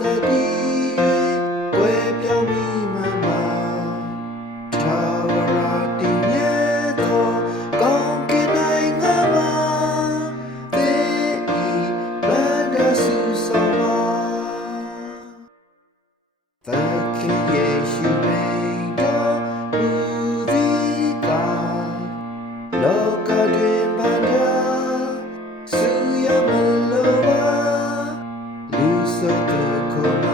တတိကွယ်ပြောင်းမိမှန်ပါထာဝရတည်မြဲသောကောင်းကင်နိုင်ငံမှာသင်ဤမန္တဆုဆောင်ပါသခင်ယေရှုမိန်တော်မူသည်ကားလောကတွင်ပန်းကြဆုရမလိုပါလူဆိုသူကို